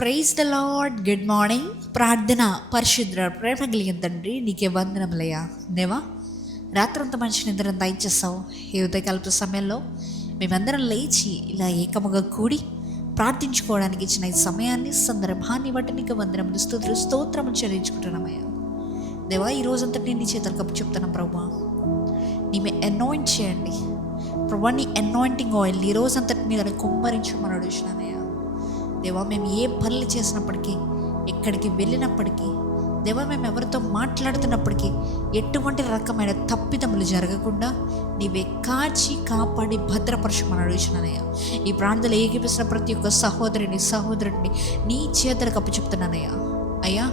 Praise the Lord. Good morning. ప్రార్థన. పరిశుద్ర ప్రేమ కలిగిన తండ్రి, నీకే వందనములయ్యా. దేవా, రాత్రంతా మంచి నిద్ర దయచేస్తావు. ఈ ఉదయకాలపు సమయంలో మేమందరం లేచి ఇలా ఏకముగా కూడి ప్రార్థించుకోవడానికి ఇచ్చిన ఈ సమయాన్ని, సందర్భాన్ని బట్టి నీకు వందనములు, స్తోత్రము చెల్లించుకుంటున్నామయ్యా. దేవా, ఈ రోజంతా నీ చేతులు కప్పు చెప్తున్నాం ప్రభా. నీ అనాయింట్ చేయండి ప్రభా. నీ అనాయింటింగ్ ఆయిల్ ఈ రోజంతటి మీద కుమ్మరించమని అడుగుతున్నానయ్యా. దేవా, మేము ఏ పనులు చేసినప్పటికీ, ఎక్కడికి వెళ్ళినప్పటికీ, దేవా, మేము ఎవరితో మాట్లాడుతున్నప్పటికీ ఎటువంటి రకమైన తప్పిదములు జరగకుండా నీవే కాచి కాపాడి భద్రపరచమని అడుగుతున్నానయ్యా. ఈ ప్రాంతంలో ఏకీపిస్తున్న ప్రతి ఒక్క సహోదరుడిని నీ చేతులకు అప్పచెప్తున్నానయ్యా. అయ్యా,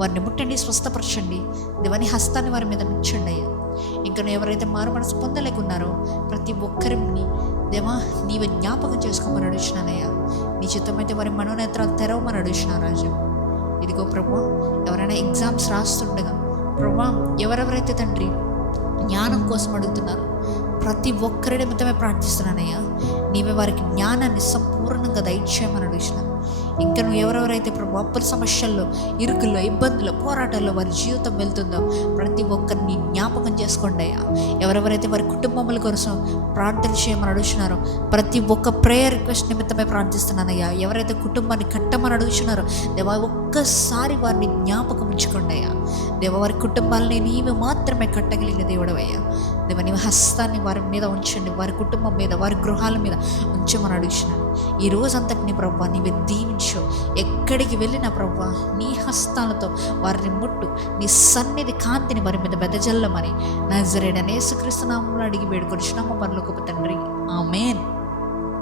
వారిని ముట్టండి, స్వస్థపరచండి. దేవాని హస్తాన్ని వారి మీద ఉంచండి అయ్యా. ఇంకా ఎవరైతే మారు మనసు పొందలేకున్నారో ప్రతి ఒక్కరిని దేవా నీవే జ్ఞాపకం చేసుకోమని అడుగుతున్నానయ్యా. నీ చిత్తమైతే వారి మనోనేత్రాలు తెరవమని అడుగుతున్నా రాజు. ఇదిగో ప్రభా, ఎవరైనా ఎగ్జామ్స్ రాస్తుండగా ప్రభా, ఎవరెవరైతే తండ్రి జ్ఞానం కోసం అడుగుతున్నారు ప్రతి ఒక్కరి నిమిత్తమే ప్రార్థిస్తున్నానయ్యా. నీవే వారికి జ్ఞానాన్ని సంపూర్ణంగా దయచేయమని అడుగుతున్నాను. ఇంకా నువ్వు ఎవరెవరైతే ప్రభు అప్పుల సమస్యల్లో, ఇరుకుల్లో, ఇబ్బందుల్లో, పోరాటాల్లో వారి జీవితం వెళ్తుందో ప్రతి ఒక్కరిని జ్ఞాపకం చేసుకోండి అయ్యా. ఎవరెవరైతే వారి కుటుంబముల కోసం ప్రార్థన చేయమని అడుగుతున్నారో ప్రతి ఒక్క ప్రేయర్ రిక్వెస్ట్ నిమిత్తమే ప్రార్థిస్తున్నానయ్యా. ఎవరైతే కుటుంబాన్ని కట్టమని అడుగుతున్నారో దేవా, ఒక్కసారి వారిని జ్ఞాపకం ఉంచుకోండి అయ్యా. దేవ, వారి కుటుంబాలని నీవు మాత్రమే కట్టగలిగిన దేవుడు అయ్యా. దేవ, నీవు హస్తాన్ని వారి మీద ఉంచండి, వారి కుటుంబం మీద, వారి గృహాల మీద ఉంచమని అడుగుతున్నాను. ఈ రోజంతటిని ప్రభా నీవే దీవించు. ఎక్కడికి వెళ్ళినా ప్రభా నీ హస్తాలతో వారిని ముట్టు, నీ సన్నిధి కాంతిని వారి మీద వెదజల్లమని నజరేయుడైన యేసుక్రీస్తు నామములో అడిగి వేడుకొనుచున్నాము పరలోకపు తండ్రి. ఆమేన్.